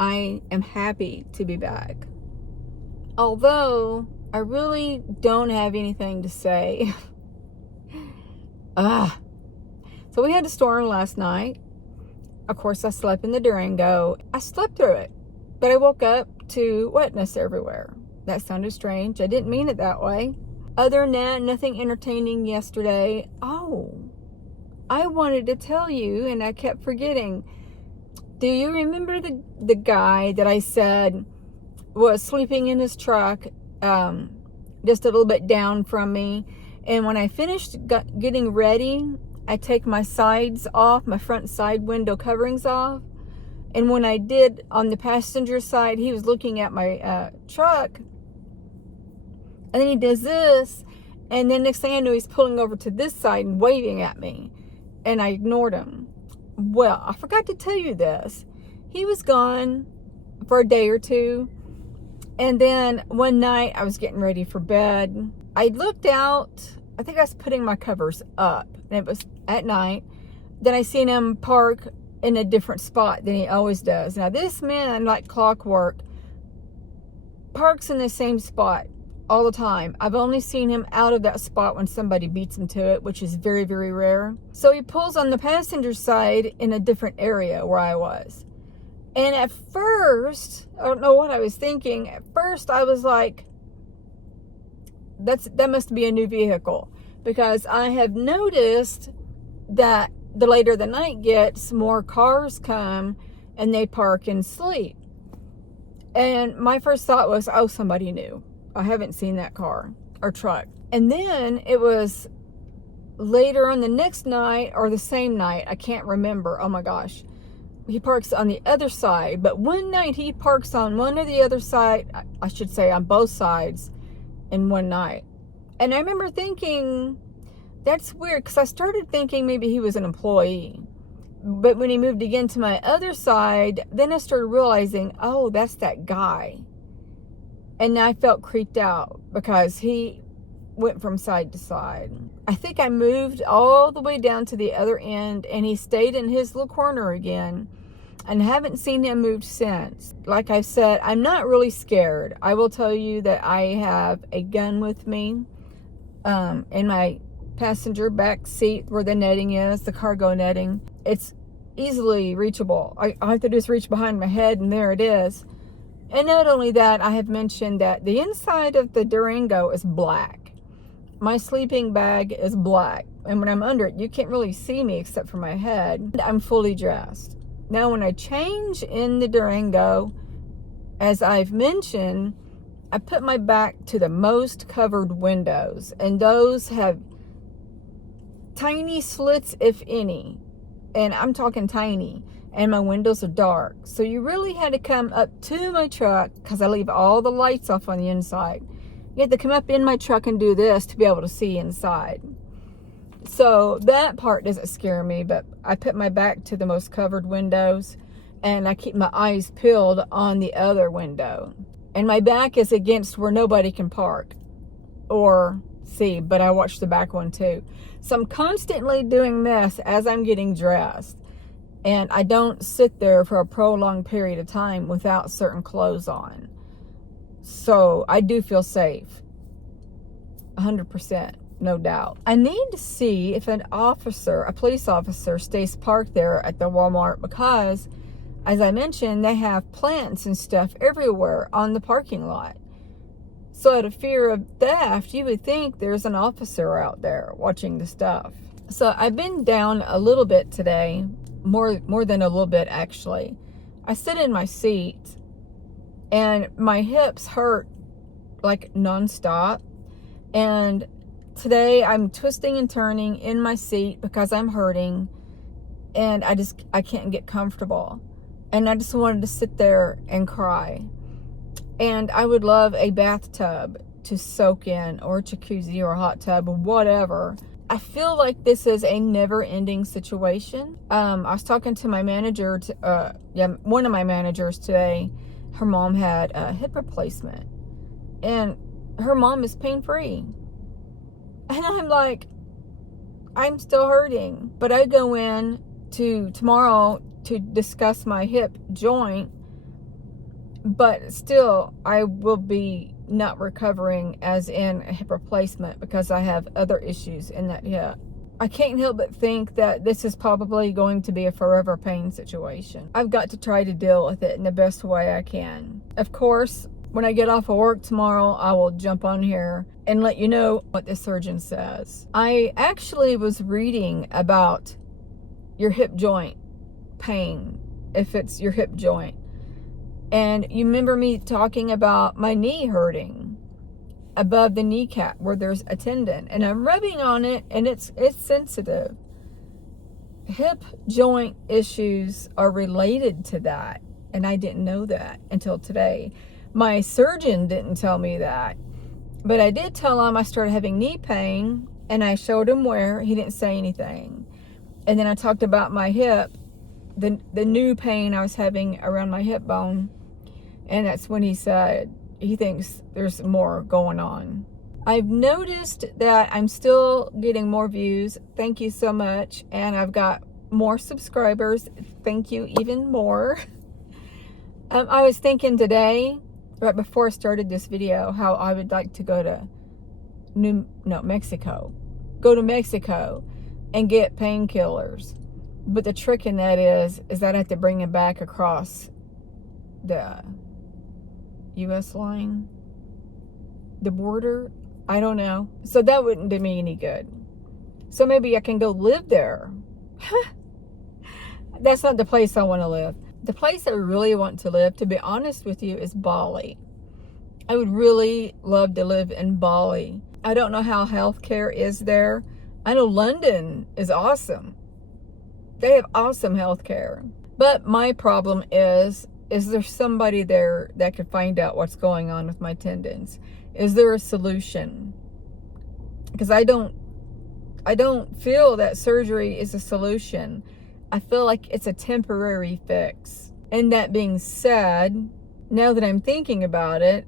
I am happy to be back. Although I really don't have anything to say. So we had a storm last night. Of course, I slept in the Durango. I slept through it, but I woke up to wetness everywhere. That sounded strange. I didn't mean it that way. Other than that, nothing entertaining yesterday. Oh, I wanted to tell you, and I kept forgetting. Do you remember the guy that I said was sleeping in his truck, just a little bit down from me? And when I finished getting ready, I take my sides off, my front side window coverings off. And when I did, on the passenger side, he was looking at my truck. And then he does this. And then next thing I knew, he's pulling over to this side and waving at me. And I ignored him. Well, I forgot to tell you this. He was gone for a day or two. And then one night I was getting ready for bed. I looked out. I think I was putting my covers up. And it was at night. Then I seen him park in a different spot than he always does. Now this man, like clockwork, parks in the same spot all the time. I've only seen him out of that spot when somebody beats him to it, which is very, very rare. So he pulls on the passenger side in a different area where I was. And at first, I don't know what I was thinking. At first, I was like, that must be a new vehicle. Because I have noticed that the later the night gets, more cars come and they park and sleep. And my first thought was, oh, somebody new. I haven't seen that car or truck. And then it was later on the next night or the same night. I can't remember. Oh my gosh. He parks on the other side. But one night he parks on one or the other side. I should say on both sides in one night. And I remember thinking, that's weird. Because I started thinking maybe he was an employee. But when he moved again to my other side, then I started realizing, oh, that's that guy. And I felt creeped out because he went from side to side. I think I moved all the way down to the other end and he stayed in his little corner again. And haven't seen him move since. Like I said, I'm not really scared. I will tell you that I have a gun with me in my passenger back seat where the netting is, the cargo netting. It's easily reachable. I have to just reach behind my head and there it is. And not only that, I have mentioned that the inside of the Durango is black. My sleeping bag is black. And when I'm under it, you can't really see me except for my head. I'm fully dressed. Now, when I change in the Durango, as I've mentioned, I put my back to the most covered windows. And those have tiny slits, if any. And I'm talking tiny. And my windows are dark. So you really had to come up to my truck because I leave all the lights off on the inside. You had to come up in my truck and do this to be able to see inside. So that part doesn't scare me, but I put my back to the most covered windows and I keep my eyes peeled on the other window. And my back is against where nobody can park or see, but I watch the back one too. So I'm constantly doing this as I'm getting dressed. And I don't sit there for a prolonged period of time without certain clothes on. So I do feel safe. 100%, no doubt. I need to see if a police officer stays parked there at the Walmart because, as I mentioned, they have plants and stuff everywhere on the parking lot. So out of fear of theft, you would think there's an officer out there watching the stuff. So I've been down a little bit today. More than a little bit, actually. I sit in my seat and my hips hurt like nonstop. And today I'm twisting and turning in my seat because I'm hurting and I can't get comfortable. And I just wanted to sit there and cry. And I would love a bathtub to soak in, or a jacuzzi or a hot tub or whatever. I feel like this is a never-ending situation. I was talking to my manager, one of my managers today. Her mom had a hip replacement, and her mom is pain-free. And I'm like, I'm still hurting, but I go in tomorrow to discuss my hip joint, But still, I will be not recovering as in a hip replacement because I have other issues in that hip. I can't help but think that this is probably going to be a forever pain situation. I've got to try to deal with it in the best way I can. Of course, when I get off of work tomorrow, I will jump on here and let you know what the surgeon says. I actually was reading about your hip joint pain, if it's your hip joint. And you remember me talking about my knee hurting above the kneecap where there's a tendon, and I'm rubbing on it and it's sensitive. Hip joint issues are related to that, and I didn't know that until today. My surgeon didn't tell me that, but I did tell him I started having knee pain, and I showed him where. He didn't say anything. And then I talked about my hip, the new pain I was having around my hip bone, and that's when he said he thinks there's more going on. I've noticed that I'm still getting more views. Thank you so much. And I've got more subscribers. Thank you even more. I was thinking today, right before I started this video, how I would like to go to Mexico. Go to Mexico and get painkillers. But the trick in that is that I have to bring them back across the U.S. line, the border. I don't know. So that wouldn't do me any good. So maybe I can go live there. That's not the place I want to live. The place I really want to live, to be honest with you, is Bali. I would really love to live in Bali. I don't know how healthcare is there. I know London is awesome. They have awesome healthcare. But my problem is there somebody there that could find out what's going on with my tendons? Is there a solution? Because I don't feel that surgery is a solution. I feel like it's a temporary fix. And that being said, now that I'm thinking about it,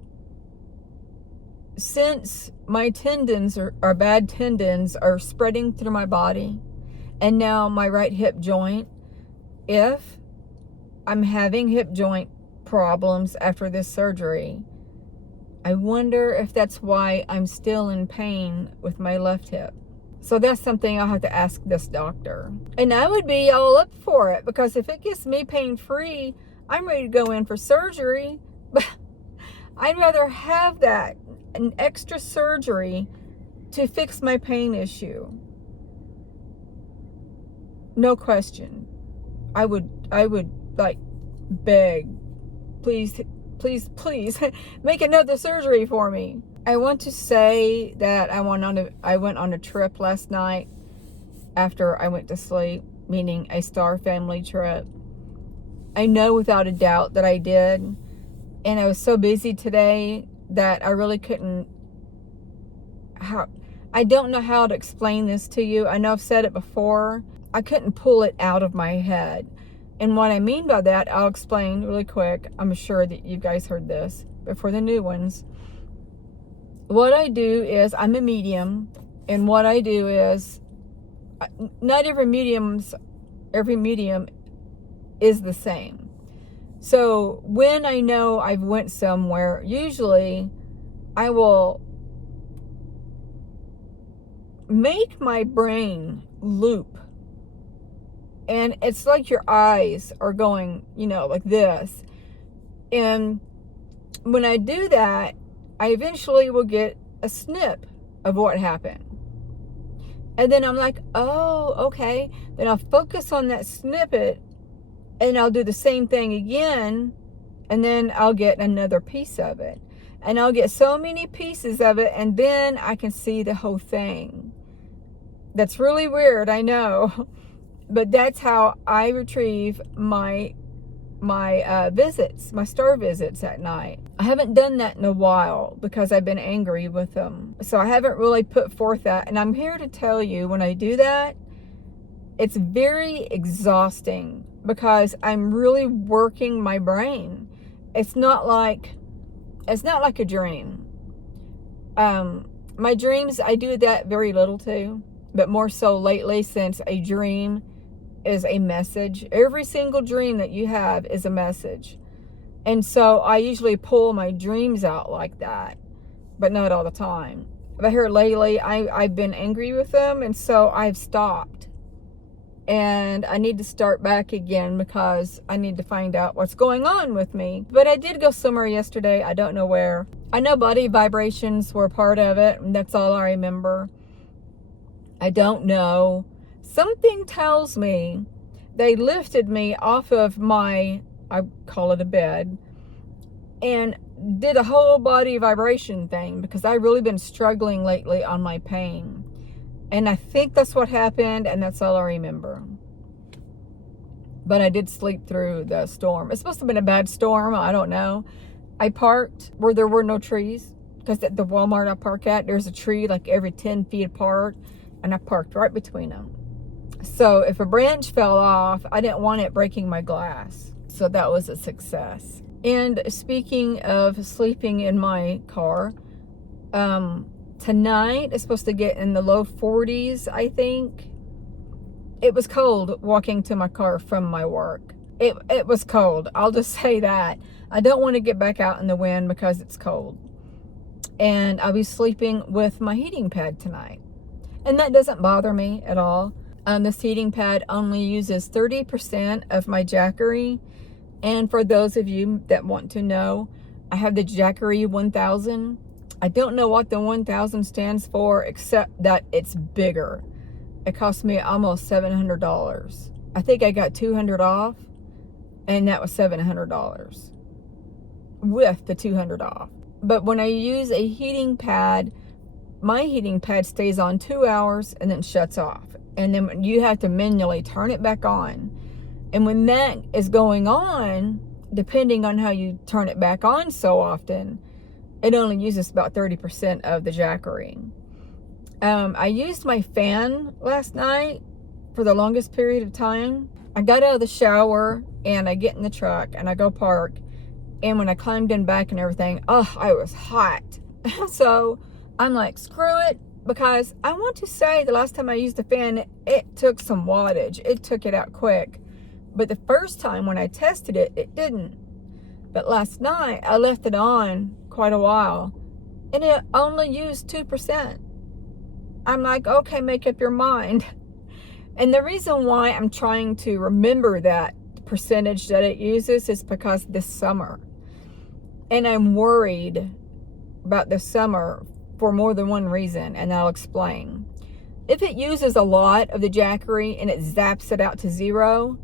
since my tendons are bad tendons are spreading through my body, and now my right hip joint, if I'm having hip joint problems after this surgery, I wonder if that's why I'm still in pain with my left hip. So that's something I'll have to ask this doctor. And I would be all up for it, because if it gets me pain-free, I'm ready to go in for surgery. But I'd rather have that, an extra surgery to fix my pain issue. No question. I would like beg, please make another surgery for me. I want to say that I went on a trip last night after I went to sleep, meaning a Star family trip. I know without a doubt that I did, and I was so busy today that I really couldn't. I don't know how to explain this to you. I know I've said it before. I couldn't pull it out of my head. And what I mean by that, I'll explain really quick. I'm sure that you guys heard this, but for the new ones, what I do is I'm a medium, and what I do is, not every medium is the same. So when I know I've went somewhere, usually I will make my brain loop. And it's like your eyes are going, like this. And when I do that, I eventually will get a snip of what happened. And then I'm like, oh, okay. Then I'll focus on that snippet, and I'll do the same thing again. And then I'll get another piece of it. And I'll get so many pieces of it, and then I can see the whole thing. That's really weird, I know. But that's how I retrieve my visits, my star visits at night. I haven't done that in a while because I've been angry with them. So I haven't really put forth that. And I'm here to tell you, when I do that, it's very exhausting because I'm really working my brain. It's not like a dream. My dreams, I do that very little too, but more so lately, since a dream is a message. Every single dream that you have is a message. And so I usually pull my dreams out like that, but not all the time. But here lately, I've been angry with them, and so I've stopped. And I need to start back again because I need to find out what's going on with me. But I did go somewhere yesterday. I don't know where. I know body vibrations were part of it, and that's all I remember. I don't know. Something tells me they lifted me off of my, I call it a bed, and did a whole body vibration thing because I've really been struggling lately on my pain. And I think that's what happened, and that's all I remember. But I did sleep through the storm. It's supposed to have been a bad storm. I don't know. I parked where there were no trees, because at the Walmart I park at, there's a tree like every 10 feet apart, and I parked right between them. So if a branch fell off, I didn't want it breaking my glass. So that was a success. And speaking of sleeping in my car, tonight it's supposed to get in the low 40s, I think. It was cold walking to my car from my work. It was cold. I'll just say that. I don't want to get back out in the wind because it's cold. And I'll be sleeping with my heating pad tonight. And that doesn't bother me at all. This heating pad only uses 30% of my Jackery. And for those of you that want to know, I have the Jackery 1000. I don't know what the 1000 stands for, except that it's bigger. It cost me almost $700. I think I got $200 off, and that was $700 with the $200 off. But when I use a heating pad, my heating pad stays on 2 hours and then shuts off. And then you have to manually turn it back on. And when that is going on, depending on how you turn it back on so often, it only uses about 30% of the Jackery. I used my fan last night for the longest period of time. I got out of the shower and I get in the truck and I go park. And when I climbed in back and everything, I was hot. So I'm like, screw it. Because I want to say the last time I used the fan, it took some wattage. It took it out quick. But the first time when I tested it, it didn't. But last night, I left it on quite a while, and it only used 2%. I'm like, okay, make up your mind. And the reason why I'm trying to remember that percentage that it uses is because this summer. And I'm worried about this summer for more than one reason, and I'll explain. If it uses a lot of the Jackery and it zaps it out to zero,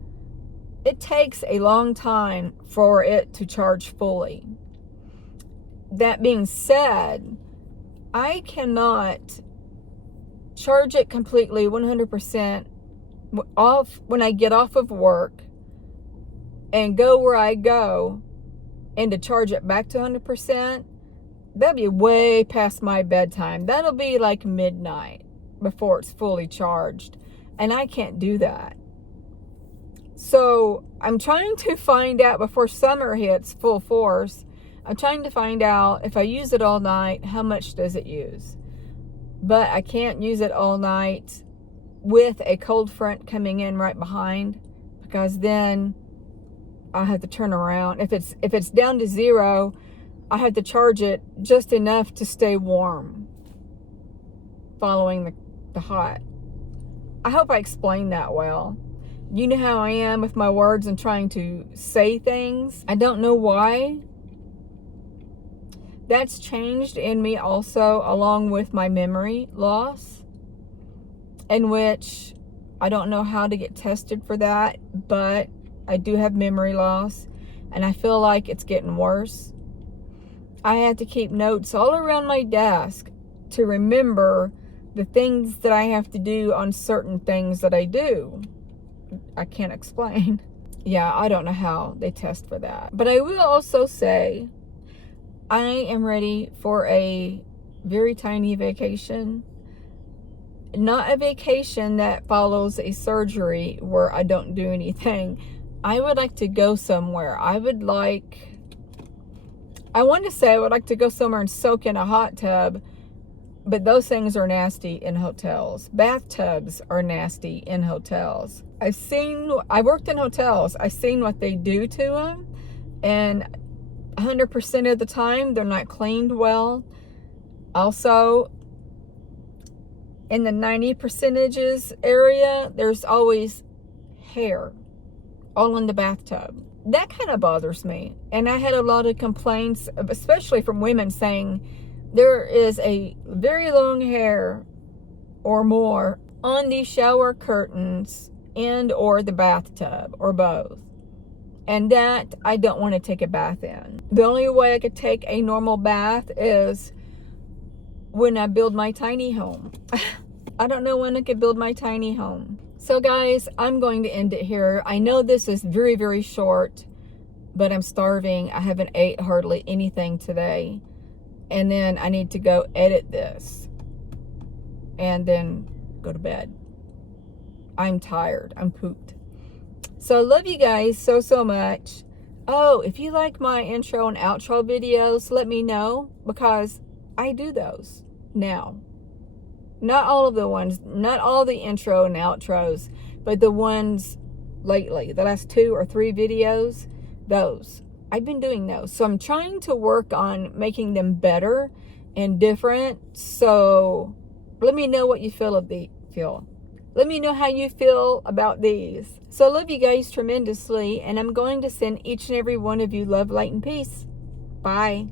it takes a long time for it to charge fully. That being said, I cannot charge it completely 100% off when I get off of work and go where I go, and to charge it back to 100%, that'll be way past my bedtime. That'll be like midnight before it's fully charged. And I can't do that. So I'm trying to find out before summer hits full force. I'm trying to find out if I use it all night, how much does it use? But I can't use it all night with a cold front coming in right behind, because then I have to turn around. If it's down to zero, I have to charge it just enough to stay warm following the hot. I hope I explained that well. You know how I am with my words and trying to say things. I don't know why. That's changed in me also, along with my memory loss, in which I don't know how to get tested for that, but I do have memory loss, and I feel like it's getting worse. I have to keep notes all around my desk to remember the things that I have to do on certain things that I do. I can't explain. Yeah, I don't know how they test for that. But I will also say, I am ready for a very tiny vacation. Not a vacation that follows a surgery where I don't do anything. I would like to go somewhere. I would like to go somewhere and soak in a hot tub, but those things are nasty in hotels. Bathtubs are nasty in hotels. I worked in hotels. I've seen what they do to them, and 100% of the time, they're not cleaned well. Also, in the 90% area, there's always hair all in the bathtub. That kind of bothers me. And I had a lot of complaints, especially from women, saying there is a very long hair or more on the shower curtains and or the bathtub, or both. And that I don't want to take a bath in. The only way I could take a normal bath is when I build my tiny home. I don't know when I could build my tiny home. So guys, I'm going to end it here. I know this is very, very short, but I'm starving. I haven't ate hardly anything today. And then I need to go edit this and then go to bed. I'm tired. I'm pooped. So I love you guys so, so much. Oh, if you like my intro and outro videos, let me know, because I do those now. Not all of the ones, not all the intro and outros, but the ones lately, the last 2 or 3 videos, those. I've been doing those. So I'm trying to work on making them better and different. So let me know what you let me know how you feel about these. So I love you guys tremendously, and I'm going to send each and every one of you love, light, and peace. Bye.